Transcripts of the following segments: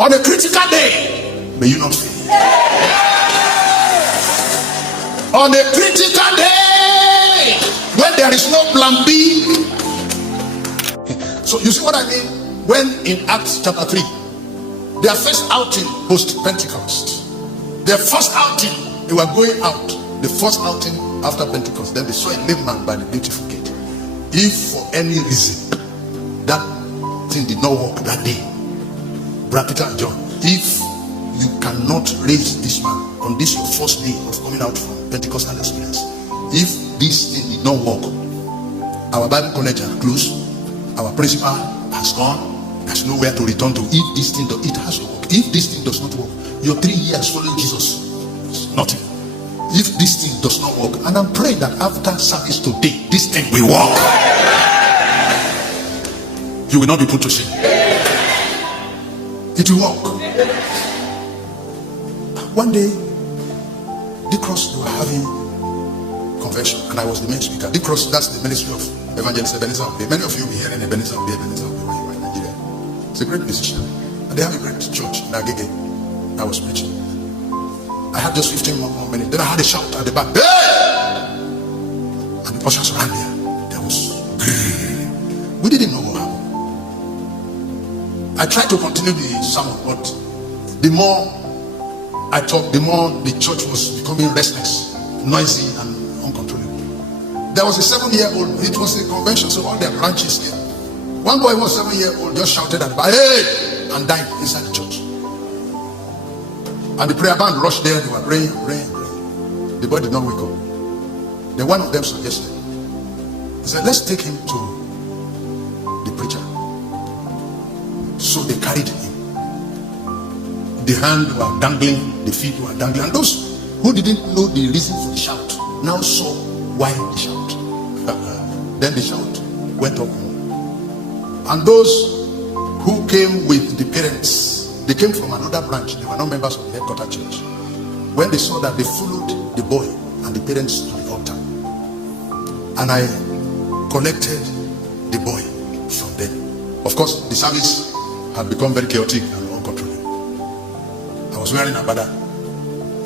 On a critical day, may you not fail. On a critical day, when there is no plan B. So you see what I mean? When in Acts chapter 3, their first outing post-Pentecost, their first outing, they were going out. The first outing after Pentecost, then they saw a lame man by the beautiful gate. If for any reason that thing did not work that day, Peter and John, if you cannot raise this man on this your first day of coming out from Pentecostal experience, if this thing did not work, our Bible college are closed, our principal has gone, there's nowhere to return to. If this thing it has to work. If this thing does not work, your 3 years following Jesus is nothing. If this thing does not work, and I'm praying that after service today, this thing will work. You will not be put to shame. It will work. One day, Dick Cross, they were having convention, and I was the main speaker. Dick Cross, that's the ministry of evangelist Ebenezer Obey. Many of you will be hearing Ebenezer Obey when you are in Nigeria. It's a great musician, and they have a great church in Agege. I was preaching. I had just 15 more minutes. Then I had a shout at the back. Hey! And the ushers ran there. There was. We didn't know what happened. I tried to continue the sermon, but the more I talked, the more the church was becoming restless, noisy, and uncontrollable. There was a 7-year-old. It was a convention, so all their branches came. One boy was 7-year-old, just shouted at the back, hey! And died inside the church. And the prayer band rushed there. They were praying. The boy did not wake up. Then one of them suggested, he said, let's take him to the preacher. So they carried him. The hands were dangling, the feet were dangling. And those who didn't know the reason for the shout now saw why the shout. Then the shout went up. And those who came with the parents, they came from another branch. They were not members of the headquarter church. When they saw that, they followed the boy and the parents to the altar. And I collected the boy from them. Of course, the service had become very chaotic and uncontrollable. I was wearing abada.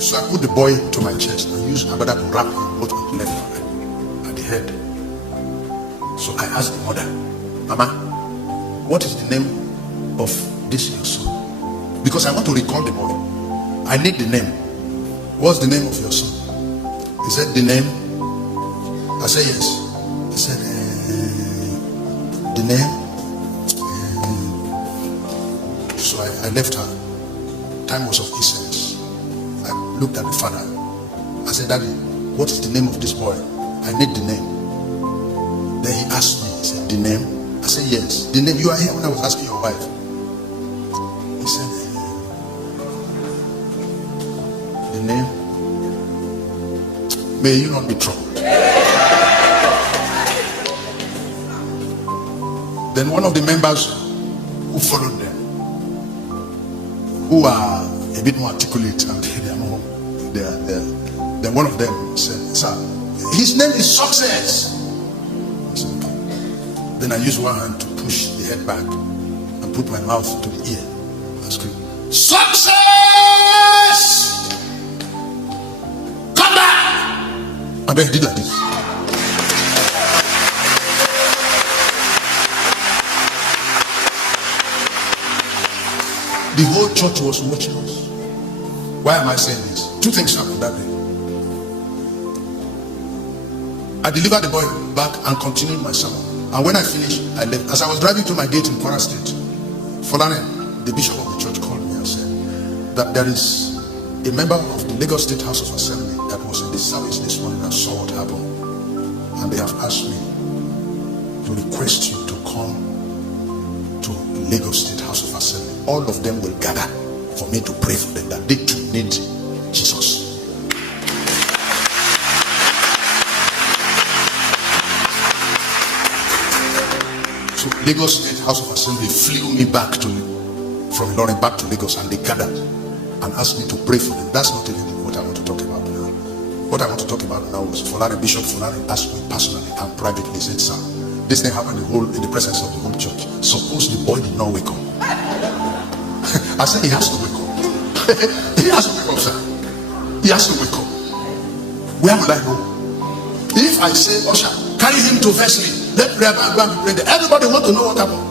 So I put the boy to my chest and used abada to wrap him both on the left and at the head. So I asked the mother, Mama, what is the name of this your son? Because I want to recall the boy. I need the name. What's the name of your son? He said, the name? I said, yes. He said, the name? So I left her. Time was of essence. I looked at the father. I said, Daddy, what is the name of this boy? I need the name. Then he asked me, he said, the name? I said, yes. The name, you are here when I was asking your wife. He said, the name? May you not be troubled. Then one of the members who followed them, who are a bit more articulate and they are more, then one of them said, sir, his name is Success. I said, okay. Then I used one hand to push the head back and put my mouth to the ear and scream, Success! Come back! And then he did like this. The whole church was watching us. Why am I saying this? Two things happened that day. I delivered the boy back and continued my sermon. And when I finished, I left. As I was driving to my gate in Kwara State, Folane, the bishop of the church, called me and said that there is a member of the Lagos State House of Assembly that was in the service this morning and saw what happened. And they have asked me to request you to come to Lagos State House of Assembly. All of them will gather for me to pray for them that they too need Jesus. So Lagos State House of Assembly flew me back from Ilorin back to Lagos, and they gathered and asked me to pray for them. That's not even what I want to talk about now. What I want to talk about now was Bishop Folane asked me personally and privately, said, sir, this thing happened in the presence of the whole church. Suppose the boy did not wake up. I said he has to wake up. He has to wake up, sir. He has to wake up. Where will I go? If I say, Usher, carry him to Wesley, let prayer go and pray there. Everybody want to know what happened.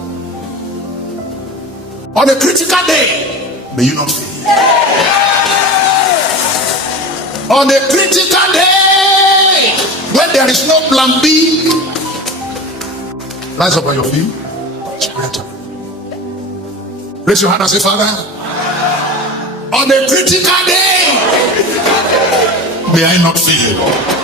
On a critical day, may you not fail. On a critical day, when there is no plan B, rise up on your feet. Raise your hand and say, Father, on a critical day, may I not fail.